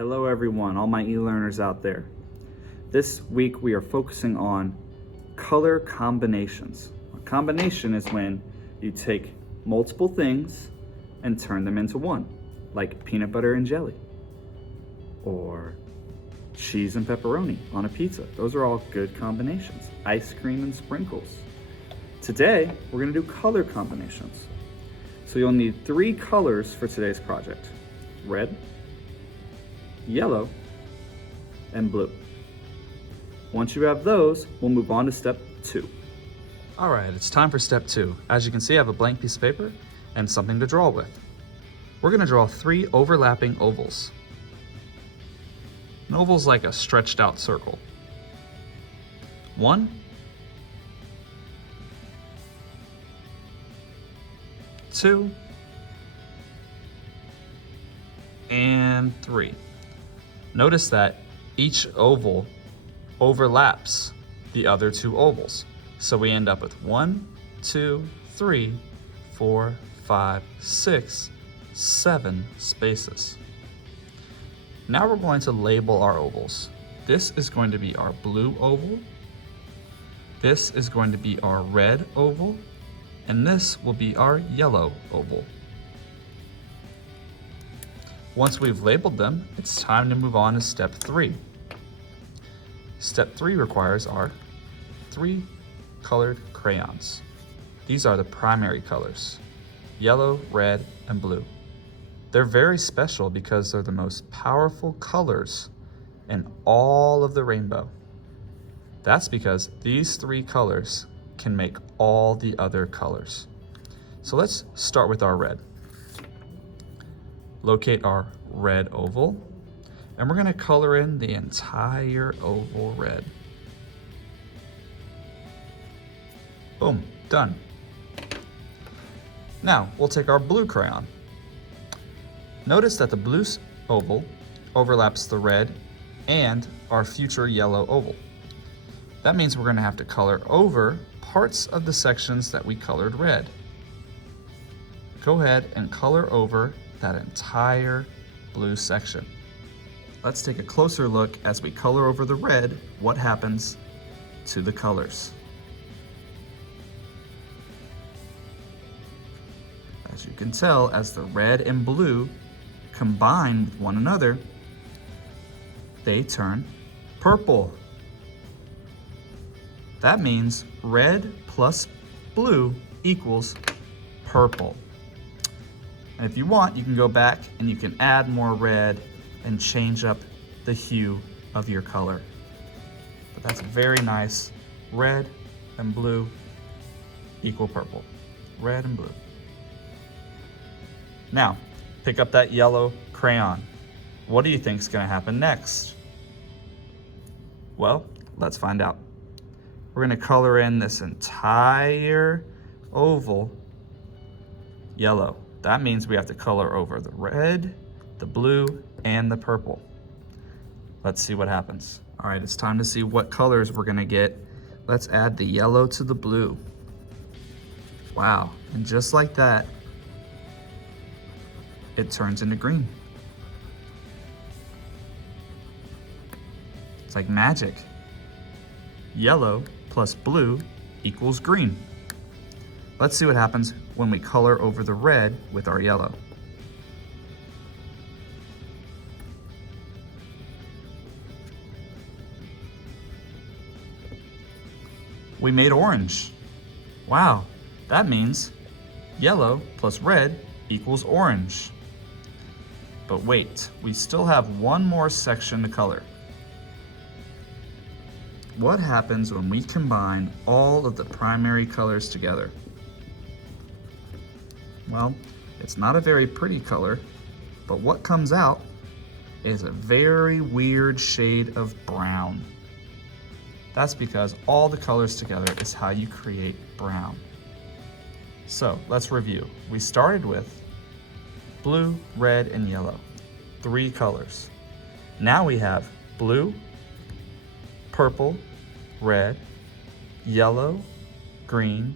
Hello everyone, all my e-learners out there. This week we are focusing on color combinations. A combination is when you take multiple things and turn them into one, like peanut butter and jelly, or cheese and pepperoni on a pizza. Those are all good combinations. Ice cream and sprinkles. Today, we're gonna do color combinations. So you'll need 3 colors for today's project: red, yellow, and blue. Once you have those, we'll move on to step 2. All right, it's time for step 2. As you can see, I have a blank piece of paper and something to draw with. We're gonna draw 3 overlapping ovals. An oval's like a stretched out circle. 1, 2, and 3. Notice that each oval overlaps the other 2 ovals. So we end up with 1, 2, 3, 4, 5, 6, 7 spaces. Now we're going to label our ovals. This is going to be our blue oval. This is going to be our red oval. And this will be our yellow oval. Once we've labeled them, it's time to move on to step 3. Step 3 requires our 3 colored crayons. These are the primary colors: yellow, red, and blue. They're very special because they're the most powerful colors in all of the rainbow. That's because these 3 colors can make all the other colors. So let's start with our red. Locate our red oval, and we're gonna color in the entire oval red. Boom, done. Now, we'll take our blue crayon. Notice that the blue oval overlaps the red and our future yellow oval. That means we're gonna have to color over parts of the sections that we colored red. Go ahead and color over that entire blue section. Let's take a closer look as we color over the red, what happens to the colors. As you can tell, as the red and blue combine with one another, they turn purple. That means red plus blue equals purple. And if you want, you can go back and you can add more red and change up the hue of your color. But that's very nice. Red and blue equal purple. Red and blue. Now, pick up that yellow crayon. What do you think is going to happen next? Well, let's find out. We're going to color in this entire oval yellow. That means we have to color over the red, the blue, and the purple. Let's see what happens. All right, it's time to see what colors we're gonna get. Let's add the yellow to the blue. Wow, and just like that, it turns into green. It's like magic. Yellow plus blue equals green. Let's see what happens when we color over the red with our yellow. We made orange. Wow, that means yellow plus red equals orange. But wait, we still have one more section to color. What happens when we combine all of the primary colors together? Well, it's not a very pretty color, but what comes out is a very weird shade of brown. That's because all the colors together is how you create brown. So let's review. We started with blue, red, and yellow, 3 colors. Now we have blue, purple, red, yellow, green,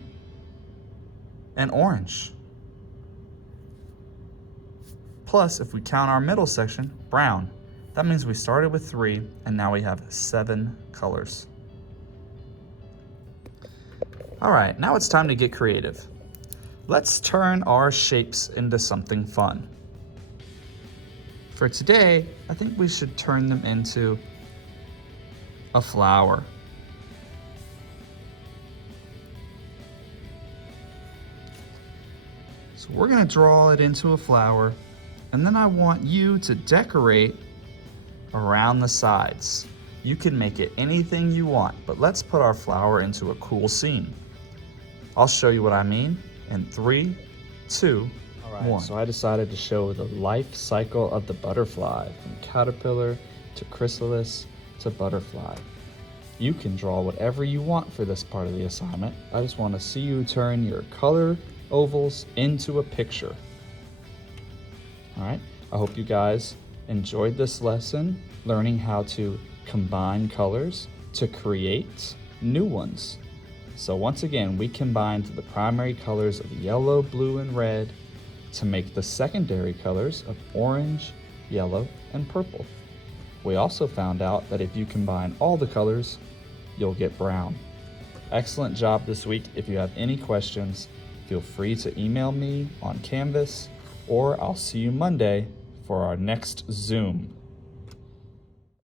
and orange. Plus, if we count our middle section, brown. That means we started with 3 and now we have 7 colors. All right, now it's time to get creative. Let's turn our shapes into something fun. For today, I think we should turn them into a flower. So we're gonna draw it into a flower, and then I want you to decorate around the sides. You can make it anything you want, but let's put our flower into a cool scene. I'll show you what I mean in 3, 2, 1. So I decided to show the life cycle of the butterfly, from caterpillar to chrysalis to butterfly. You can draw whatever you want for this part of the assignment. I just want to see you turn your color ovals into a picture. All right, I hope you guys enjoyed this lesson, learning how to combine colors to create new ones. So once again, we combined the primary colors of yellow, blue, and red to make the secondary colors of orange, yellow, and purple. We also found out that if you combine all the colors, you'll get brown. Excellent job this week. If you have any questions, feel free to email me on Canvas, or I'll see you Monday for our next Zoom.